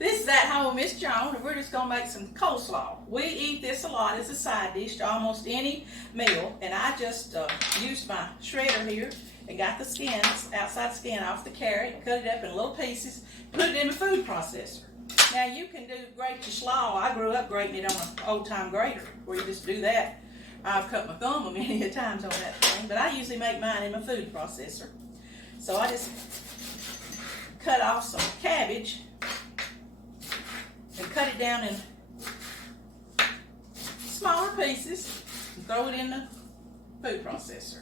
This is at home, Miss Joan, and we're just gonna make some coleslaw. We eat this a lot as a side dish to almost any meal, and I just used my shredder here and got the skins, outside skin off the carrot, cut it up in little pieces, put it in the food processor. Now you can grate your slaw. I grew up grating it on an old-time grater, where you just do that. I've cut my thumb many a times on that thing, but I usually make mine in my food processor. So I just cut off some cabbage and cut it down in smaller pieces and throw it in the food processor.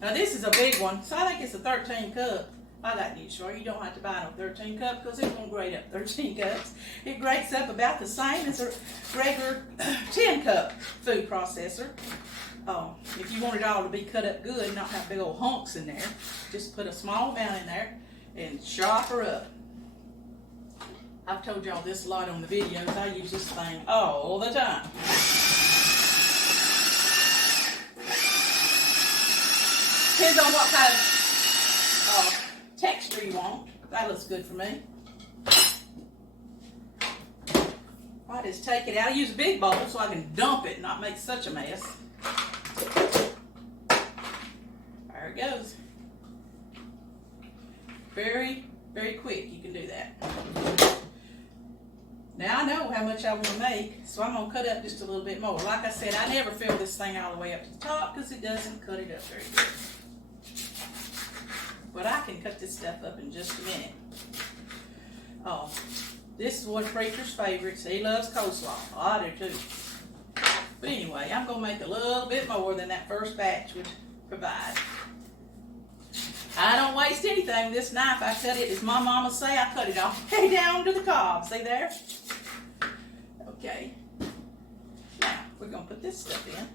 Now this is a big one, so I think it's a 13 cup. I got news for you. You don't have to buy no 13 cup because it won't grate up 13 cups. It grates up about the same as a regular 10 cup food processor. If you want it all to be cut up good and not have big old hunks in there, just put a small amount in there and chop her up. I've told y'all this a lot on the videos. I use this thing all the time. Depends on what kind of texture you want. That looks good for me. I just take it out. I use a big bowl so I can dump it and not make such a mess. There it goes. Very, very quick. You can do that. Now I know how much I want to make, so I'm going to cut up just a little bit more. Like I said, I never fill this thing all the way up to the top because it doesn't cut it up very good. But I can cut this stuff up in just a minute. This is one of Preacher's favorites. He loves coleslaw. I do too. But anyway, I'm going to make a little bit more than that first batch would provide. I don't waste anything. This knife, I cut it, as my mama say, I cut it all the way down to the cob. See there? Okay. Now, we're going to put this stuff in.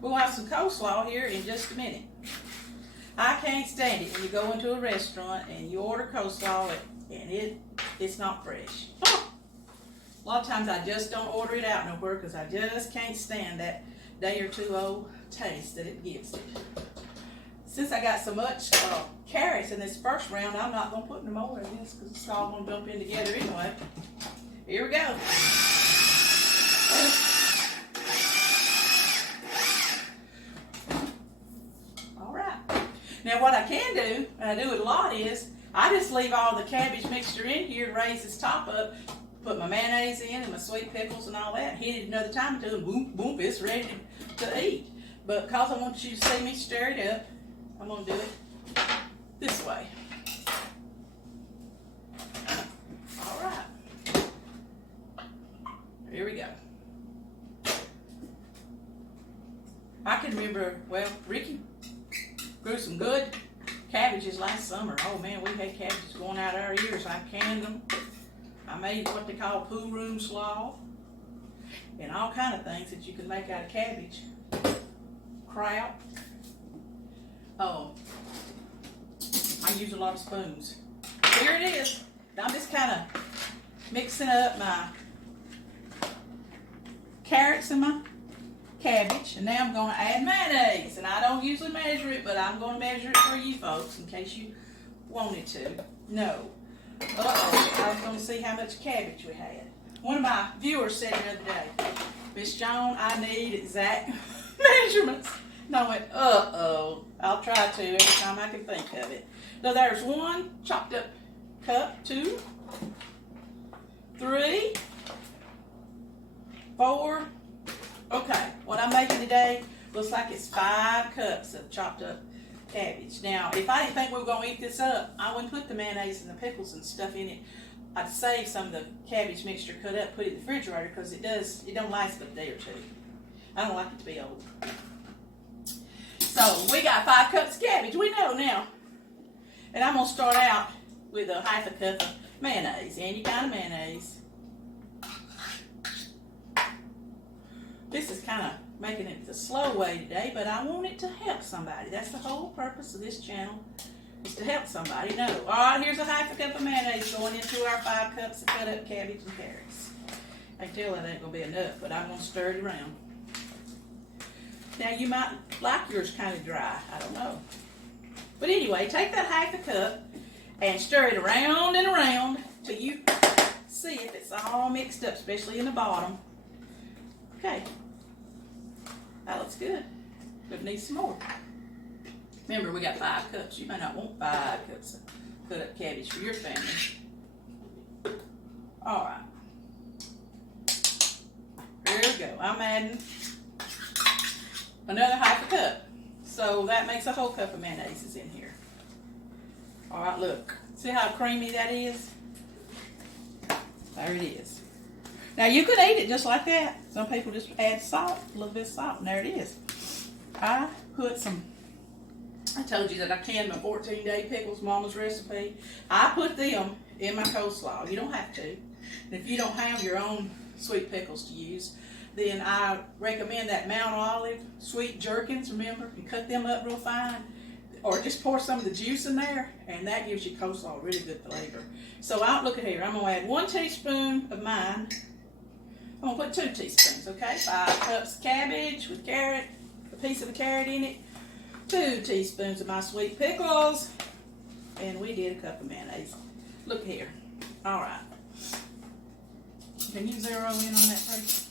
We'll have some coleslaw here in just a minute. I can't stand it when you go into a restaurant and you order coleslaw and it's not fresh. A lot of times I just don't order it out nowhere because I just can't stand that day or two old taste that it gives it. Since I got so much carrots in this first round, I'm not going to put no more in this because it's all going to dump in together anyway. Here we go. All right. Now what I can do, and I do it a lot, is I just leave all the cabbage mixture in here to raise this top up, put my mayonnaise in and my sweet pickles and all that, hit it another time or two, and boom, boom, it's ready to eat. But because I want you to see me stir it up, I'm going to do it this way. All right. Here we go. I can remember, well, Ricky grew some good cabbages last summer. Oh man, we had cabbages going out our ears. I canned them. I made what they call pool room slaw and all kind of things that you can make out of cabbage. Kraut. I use a lot of spoons. Here it is. I'm just kind of mixing up my carrots and my cabbage, and now I'm going to add mayonnaise. And I don't usually measure it, but I'm going to measure it for you folks in case you wanted to. No. I was going to see how much cabbage we had. One of my viewers said the other day, Miss Joan, I need exact measurements. And I went, I'll try to every time I can think of it. So there's 1 chopped up cup, 2, 3, 4. Okay, what I'm making today looks like it's 5 cups of chopped up cabbage. Now, if I didn't think we were going to eat this up, I wouldn't put the mayonnaise and the pickles and stuff in it. I'd save some of the cabbage mixture cut up, put it in the refrigerator because it don't last but a day or two. I don't like it to be old. So we got 5 cups of cabbage. We know now. And I'm going to start out with a half a cup of mayonnaise, any kind of mayonnaise. This is kind of making it the slow way today, but I want it to help somebody. That's the whole purpose of this channel, is to help somebody know. All right, here's a half a cup of mayonnaise going into our 5 cups of cut up cabbage and carrots. I can tell that ain't going to be enough, but I'm going to stir it around. Now, you might like yours kind of dry. I don't know. But anyway, take that half a cup and stir it around and around till you see if it's all mixed up, especially in the bottom. Okay, that looks good, but it needs some more. Remember, we got 5 cups. You may not want 5 cups of cut up cabbage for your family. All right. Here we go. I'm adding another half a cup. So that makes a whole cup of mayonnaise in here. All right, look. See how creamy that is? There it is. Now you could eat it just like that. Some people just add salt, a little bit of salt, and there it is. I told you that I canned my 14-day pickles, Mama's recipe. I put them in my coleslaw. You don't have to. And if you don't have your own sweet pickles to use, then I recommend that Mount Olive sweet gherkins, remember? You cut them up real fine. Or just pour some of the juice in there, and that gives your coleslaw really good flavor. So look at here. I'm going to add 1 teaspoon of mine. I'm going to put 2 teaspoons, okay? 5 cups of cabbage with carrot, a piece of a carrot in it. 2 teaspoons of my sweet pickles. And we did a cup of mayonnaise. Look here. All right. Can you zero in on that, please?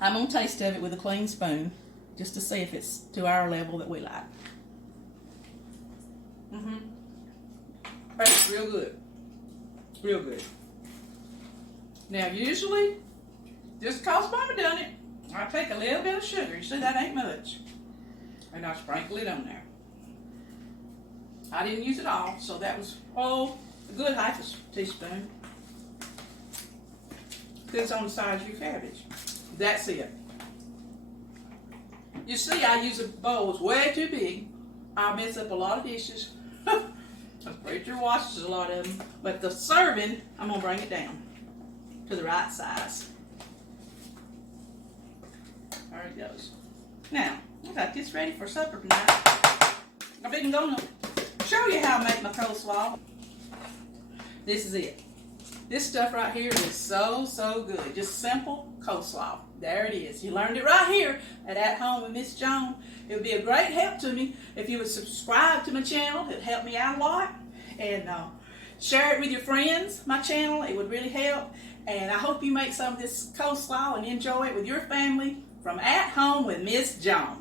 I'm going to taste of it with a clean spoon, just to see if it's to our level that we like. Tastes real good. Real good. Now, usually, just cause Mama done it, I take a little bit of sugar. You see, that ain't much. And I sprinkle it on there. I didn't use it all, so that was, a good half a teaspoon. Depends on the size of your cabbage. That's it. You see, I use a bowl that's way too big. I mess up a lot of dishes. The preacher washes a lot of them. But the serving, I'm going to bring it down to the right size. There it goes. Now, I got this ready for supper tonight. I've been going to show you how I make my coleslaw. This is it. This stuff right here is so, so good. Just simple coleslaw. There it is. You learned it right here at Home with Miss Joan. It would be a great help to me if you would subscribe to my channel. It would help me out a lot. And share it with your friends, my channel. It would really help. And I hope you make some of this coleslaw and enjoy it with your family from At Home with Miss Joan.